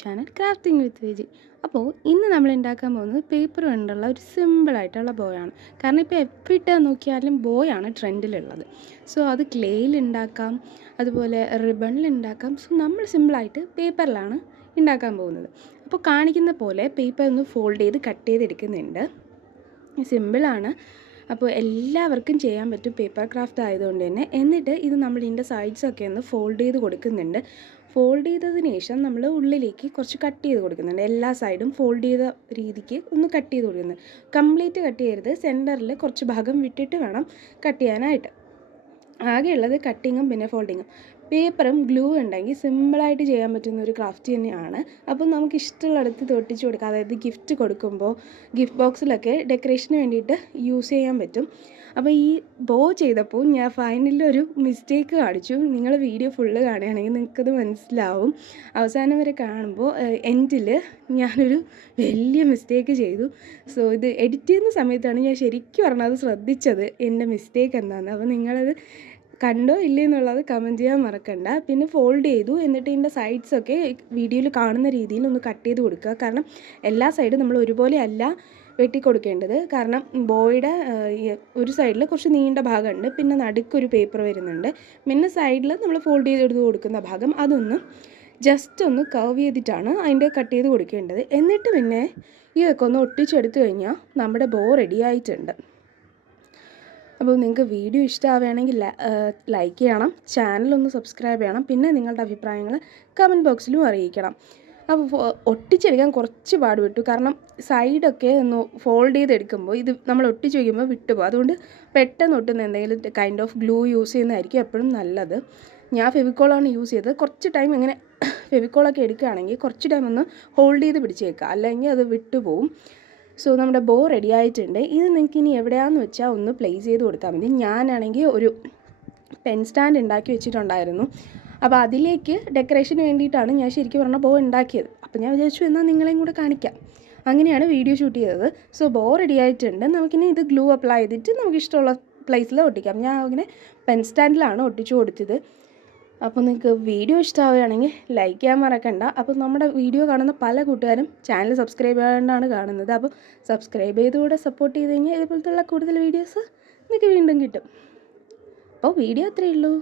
Channel crafting വിത്ത് വിജി. അപ്പോൾ ഇന്ന് നമ്മൾ ഉണ്ടാക്കാൻ പോകുന്നത് പേപ്പർ കൊണ്ടുള്ള ഒരു സിമ്പിളായിട്ടുള്ള ബോയാണ്. കാരണം ഇപ്പോൾ എവിടെ നോക്കിയാലും ബോയാണ് ട്രെൻഡിലുള്ളത്. സോ അത് ക്ലേയിൽ ഉണ്ടാക്കാം, അതുപോലെ റിബണിൽ ഉണ്ടാക്കാം. സോ നമ്മൾ സിമ്പിളായിട്ട് പേപ്പറിലാണ് ഉണ്ടാക്കാൻ പോകുന്നത്. അപ്പോൾ കാണിക്കുന്ന പോലെ പേപ്പർ ഒന്ന് ഫോൾഡ് ചെയ്ത് കട്ട് ചെയ്തെടുക്കുന്നുണ്ട്. സിമ്പിളാണ്. അപ്പോൾ എല്ലാവർക്കും ചെയ്യാൻ പറ്റും പേപ്പർ ക്രാഫ്റ്റ് ആയതുകൊണ്ട് തന്നെ. എന്നിട്ട് ഇത് നമ്മൾ ഇതിൻ്റെ സൈഡ്സൊക്കെ ഒന്ന് ഫോൾഡ് ചെയ്ത് കൊടുക്കുന്നുണ്ട്. ഫോൾഡ് ചെയ്തതിന് ശേഷം നമ്മൾ ഉള്ളിലേക്ക് കുറച്ച് കട്ട് ചെയ്ത് കൊടുക്കുന്നുണ്ട്. എല്ലാ സൈഡും ഫോൾഡ് ചെയ്ത രീതിക്ക് ഒന്ന് കട്ട് ചെയ്ത് കൊടുക്കുന്നുണ്ട്. കംപ്ലീറ്റ് കട്ട് ചെയ്യരുത്, സെൻറ്ററിൽ കുറച്ച് ഭാഗം വിട്ടിട്ട് വേണം കട്ട് ചെയ്യാനായിട്ട്. ആകെയുള്ളത് കട്ടിങ്ങും പിന്നെ ഫോൾഡിങ്ങും. പേപ്പറും ഗ്ലൂ ഉണ്ടെങ്കിൽ സിമ്പിളായിട്ട് ചെയ്യാൻ പറ്റുന്ന ഒരു ക്രാഫ്റ്റ് തന്നെയാണ്. അപ്പോൾ നമുക്ക് ഇഷ്ടമുള്ളിടത്ത് തൊട്ടിച്ച് കൊടുക്കാം. അതായത് ഗിഫ്റ്റ് കൊടുക്കുമ്പോൾ ഗിഫ്റ്റ് ബോക്സിലൊക്കെ ഡെക്കറേഷന് വേണ്ടിയിട്ട് യൂസ് ചെയ്യാൻ പറ്റും. അപ്പോൾ ഈ ബോ ചെയ്തപ്പോൾ ഞാൻ ഫൈനലൊരു മിസ്റ്റേക്ക് കാണിച്ചു. നിങ്ങൾ വീഡിയോ ഫുള്ള് കാണുകയാണെങ്കിൽ നിങ്ങൾക്കത് മനസ്സിലാവും. അവസാനം വരെ കാണുമ്പോൾ എൻഡിൽ ഞാനൊരു വലിയ മിസ്റ്റേക്ക് ചെയ്തു. സോ ഇത് എഡിറ്റ് ചെയ്യുന്ന സമയത്താണ് ഞാൻ ശരിക്കും പറഞ്ഞത് ശ്രദ്ധിച്ചത് എൻ്റെ മിസ്റ്റേക്ക് എന്താണെന്ന്. അപ്പോൾ നിങ്ങളത് കണ്ടോ ഇല്ലേ എന്നുള്ളത് കമൻറ്റ് ചെയ്യാൻ മറക്കണ്ട. പിന്നെ ഫോൾഡ് ചെയ്തു, എന്നിട്ട് ഇതിൻ്റെ സൈഡ്സൊക്കെ വീഡിയോയിൽ കാണുന്ന രീതിയിൽ ഒന്ന് കട്ട് ചെയ്ത് കൊടുക്കുക. കാരണം എല്ലാ സൈഡും നമ്മൾ ഒരുപോലെ അല്ല വെട്ടിക്കൊടുക്കേണ്ടത്. കാരണം ബോയുടെ ഒരു സൈഡിൽ കുറച്ച് നീണ്ട ഭാഗമുണ്ട്, പിന്നെ നടുക്കൊരു പേപ്പർ വരുന്നുണ്ട്, പിന്നെ സൈഡിൽ നമ്മൾ ഫോൾഡ് ചെയ്തെടുത്ത് കൊടുക്കുന്ന ഭാഗം അതൊന്ന് ജസ്റ്റ് ഒന്ന് കർവ് ചെയ്തിട്ടാണ് അതിൻ്റെ കട്ട് ചെയ്ത് കൊടുക്കേണ്ടത്. എന്നിട്ട് പിന്നെ ഇതൊക്കെ ഒന്ന് ഒട്ടിച്ചെടുത്തു കഴിഞ്ഞാൽ നമ്മുടെ ബോ റെഡി ആയിട്ടുണ്ട്. അപ്പോൾ നിങ്ങൾക്ക് വീഡിയോ ഇഷ്ടമാവുകയാണെങ്കിൽ ലൈക്ക് ചെയ്യണം, ചാനലൊന്ന് സബ്സ്ക്രൈബ് ചെയ്യണം, പിന്നെ നിങ്ങളുടെ അഭിപ്രായങ്ങൾ കമൻറ്റ് ബോക്സിലും അറിയിക്കണം. അപ്പോൾ ഒട്ടിച്ചെടുക്കാൻ കുറച്ച് പാടുപെട്ടു. കാരണം സൈഡൊക്കെ ഒന്ന് ഫോൾഡ് ചെയ്തെടുക്കുമ്പോൾ ഇത് നമ്മൾ ഒട്ടിച്ച് വയ്ക്കുമ്പോൾ വിട്ടുപോകും. അതുകൊണ്ട് പെട്ടെന്ന് ഒട്ടുന്ന എന്തെങ്കിലും കൈൻഡ് ഓഫ് ഗ്ലൂ യൂസ് ചെയ്യുന്നതായിരിക്കും എപ്പോഴും നല്ലത്. ഞാൻ ഫെവിക്കോളാണ് യൂസ് ചെയ്തത്. കുറച്ച് ടൈം ഇങ്ങനെ ഫെവിക്കോളൊക്കെ എടുക്കുകയാണെങ്കിൽ കുറച്ച് ടൈം ഒന്ന് ഹോൾഡ് ചെയ്ത് പിടിച്ചേക്കുക, അല്ലെങ്കിൽ അത് വിട്ടുപോകും. സോ നമ്മുടെ ബോ റെഡി ആയിട്ടുണ്ട്. ഇത് നിങ്ങൾക്ക് ഇനി എവിടെയാണെന്ന് വെച്ചാൽ ഒന്ന് പ്ലേസ് ചെയ്ത് കൊടുത്താൽ മതി. ഞാനാണെങ്കിൽ ഒരു പെൻ സ്റ്റാൻഡ് ഉണ്ടാക്കി വെച്ചിട്ടുണ്ടായിരുന്നു. അപ്പോൾ അതിലേക്ക് ഡെക്കറേഷന് വേണ്ടിയിട്ടാണ് ഞാൻ ശരിക്കും പറഞ്ഞാൽ ബോ ഉണ്ടാക്കിയത്. അപ്പോൾ ഞാൻ വിചാരിച്ചു എന്നാൽ നിങ്ങളെയും കൂടെ കാണിക്കാം. അങ്ങനെയാണ് വീഡിയോ ഷൂട്ട് ചെയ്തത്. സോ ബോ റെഡി ആയിട്ടുണ്ട്. നമുക്കിനി ഇത് ഗ്ലൂ അപ്ലൈ ചെയ്തിട്ട് നമുക്ക് ഇഷ്ടമുള്ള പ്ലേസിൽ ഒട്ടിക്കാം. ഞാൻ അങ്ങനെ പെൻ സ്റ്റാൻഡിലാണ് ഒട്ടിച്ചു കൊടുത്തത്. അപ്പോൾ നിങ്ങൾക്ക് വീഡിയോ ഇഷ്ടമാവുകയാണെങ്കിൽ ലൈക്ക് ചെയ്യാൻ മറക്കണ്ട. അപ്പോൾ നമ്മുടെ വീഡിയോ കാണുന്ന പല കൂട്ടുകാരും ചാനൽ സബ്സ്ക്രൈബ് ചെയ്യാണ്ടാണ് കാണുന്നത്. അപ്പോൾ സബ്സ്ക്രൈബ് ചെയ്തുകൂടെ സപ്പോർട്ട് ചെയ്ത് കഴിഞ്ഞാൽ ഇതുപോലത്തുള്ള കൂടുതൽ വീഡിയോസ് നിങ്ങൾക്ക് വീണ്ടും കിട്ടും. അപ്പോൾ വീഡിയോ അത്രയേ ഉള്ളൂ.